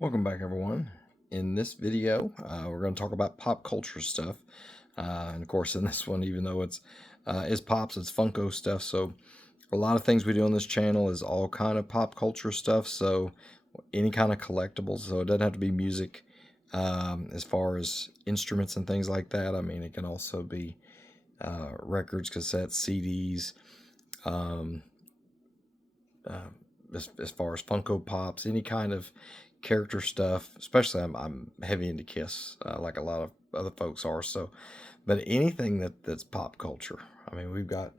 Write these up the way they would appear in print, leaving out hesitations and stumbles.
Welcome back, everyone. In this video, we're going to talk about pop culture stuff, and of course, in this one, even though it's pops, it's Funko stuff. So, a lot of things we do on this channel is all kind of pop culture stuff. So, any kind of collectibles. So it doesn't have to be music, as far as instruments and things like that. I mean, it can also be records, cassettes, CDs. Um, as far as Funko Pops, any kind of character stuff. Especially, I'm heavy into Kiss, like a lot of other folks are. So, but anything that's pop culture. I mean, we've got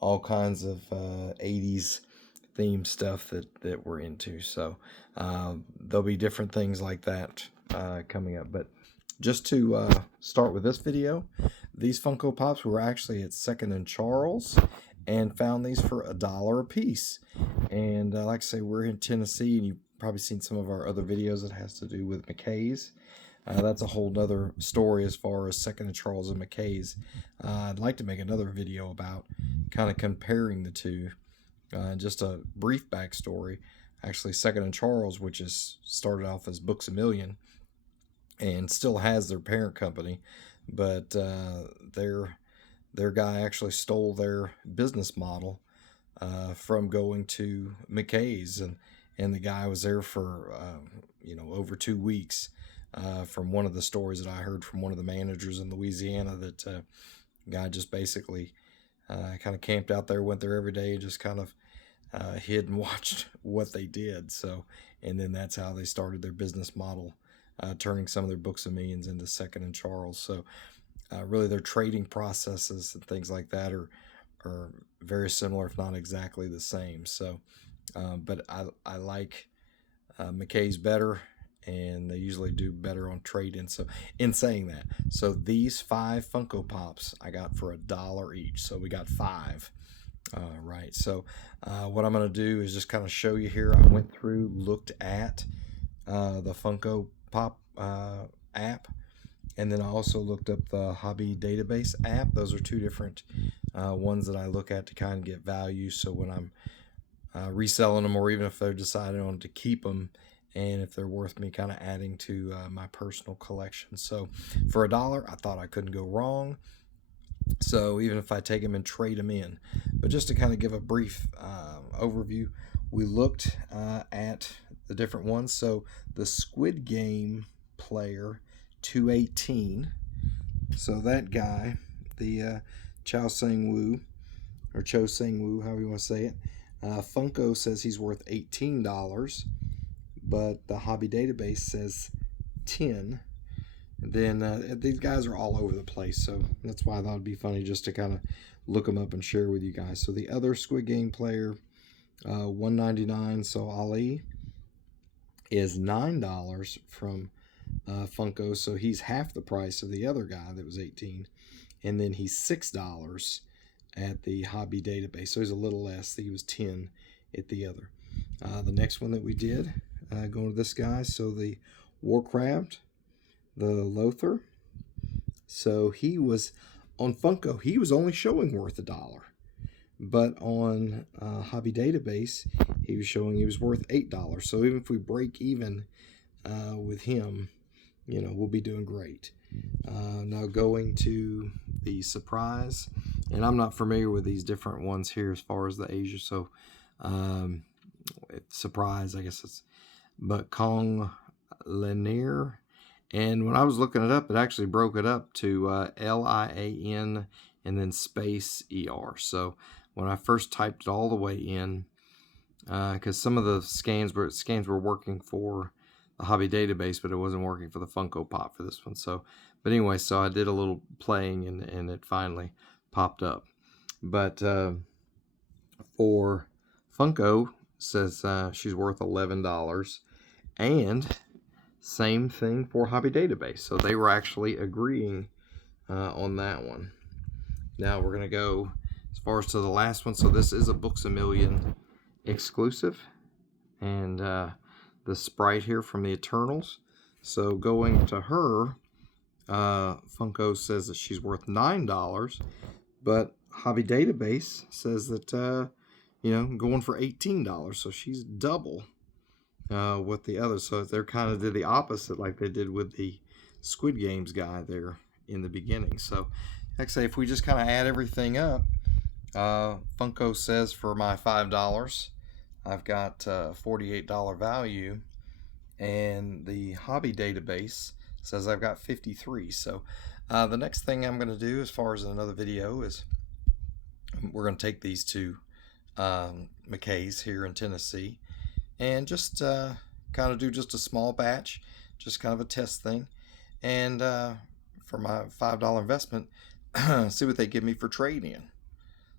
all kinds of '80s themed stuff that we're into. So there'll be different things like that coming up. But just to start with this video, these Funko Pops were actually at Second and Charles, and found these for $1 a piece. And like I say, we're in Tennessee, and you've probably seen some of our other videos that has to do with McKay's. That's a whole nother story as far as Second and Charles and McKay's. I'd like to make another video about kind of comparing the two. Just a brief backstory. Actually, Second and Charles, which is started off as Books A Million, and still has their parent company, but their guy actually stole their business model from going to McKay's, and the guy was there for over 2 weeks. From one of the stories that I heard from one of the managers in Louisiana, that guy just basically kind of camped out there, went there every day, and just kind of hid and watched what they did. So, and then that's how they started their business model, turning some of their Books of Millions into Second and Charles. So really their trading processes and things like that are very similar, if not exactly the same. So, but I like McKay's better, and they usually do better on trade-in. So, in saying that, so these 5 Funko Pops I got for $1 each. So we got 5. Right. So what I'm going to do is just kind of show you here. I went through, looked at the Funko Pop app, and then I also looked up the Hobby Database app. Those are 2 different ones that I look at to kind of get value. So when I'm reselling them, or even if they're deciding on to keep them, and if they're worth me kind of adding to my personal collection. So for $1, I thought I couldn't go wrong. So even if I take them and trade them in. But just to kind of give a brief overview, we looked at the different ones. So the Squid Game player 218. So that guy, the Cho Sang Woo, however you want to say it, Funko says he's worth $18, but the Hobby Database says 10. And then these guys are all over the place, so that's why I thought it'd be funny just to kind of look them up and share with you guys. So the other Squid Game player, $1.99. So Ali is $9 from Funko, so he's half the price of the other guy that was 18, and then he's $6 at the Hobby Database, so he's a little less. He was 10 at the other. The next one that we did, going to this guy, so the Warcraft, the Lothar. So he was on Funko, he was only showing worth $1, but on Hobby Database he was showing he was worth $8. So even if we break even with him, we'll be doing great. Now going to the surprise, and I'm not familiar with these different ones here as far as the Asia. So surprise, I guess it's, but Kong Lanier. And when I was looking it up, it actually broke it up to LIAN and then space ER. So when I first typed it all the way in, because some of the scans were working for the Hobby Database, but it wasn't working for the Funko Pop for this one. So, but anyway, so I did a little playing, and it finally popped up. But for Funko, says she's worth $11, and same thing for Hobby Database. So they were actually agreeing on that one. Now we're going to go as far as to the last one. So this is a Books A Million exclusive. And the sprite here from the Eternals. So going to her, Funko says that she's worth $9. But Hobby Database says that, going for $18. So she's double with the others. So they're kind of did the opposite, like they did with the Squid Games guy there in the beginning. So, like I say, if we just kind of add everything up, Funko says for my $5, I've got $48 value, and the hobby database says I've got 53. So, the next thing I'm going to do, as far as another video, is we're going to take these two McKays here in Tennessee and just kind of do just a small batch, just kind of a test thing, and for my $5 investment, see what they give me for trade in.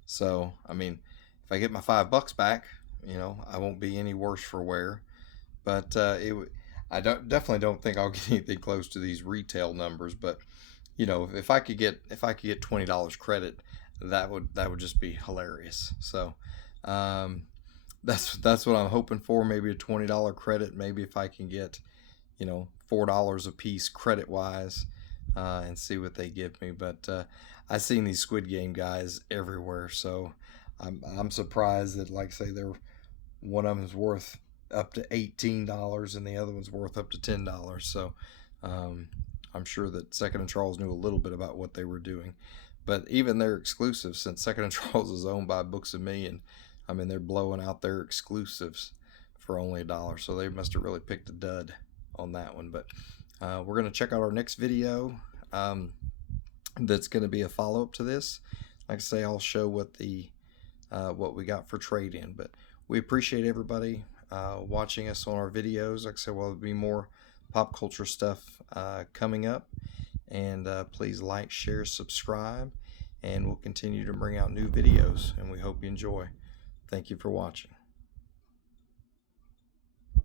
So, I mean, if I get my $5 back, I won't be any worse for wear. But I definitely don't think I'll get anything close to these retail numbers. But if I could get $20 credit, that would just be hilarious. So, um, that's what I'm hoping for. Maybe a $20 credit. Maybe if I can get $4 a piece credit wise, and see what they give me. But I've seen these Squid Game guys everywhere, so I'm surprised that, like, say, one of them's worth up to $18 and the other one's worth up to $10. So um, I'm sure that Second and Charles knew a little bit about what they were doing. But even their exclusives, since Second and Charles is owned by Books of Me, and I mean they're blowing out their exclusives for only $1, so they must have really picked a dud on that one. But we're going to check out our next video, that's going to be a follow-up to this. Like I say, I'll show what we got for trade-in. But we appreciate everybody watching us on our videos. Like I said, well, there'll be more pop culture stuff coming up. And please like, share, subscribe, and we'll continue to bring out new videos, and we hope you enjoy. Thank you for watching.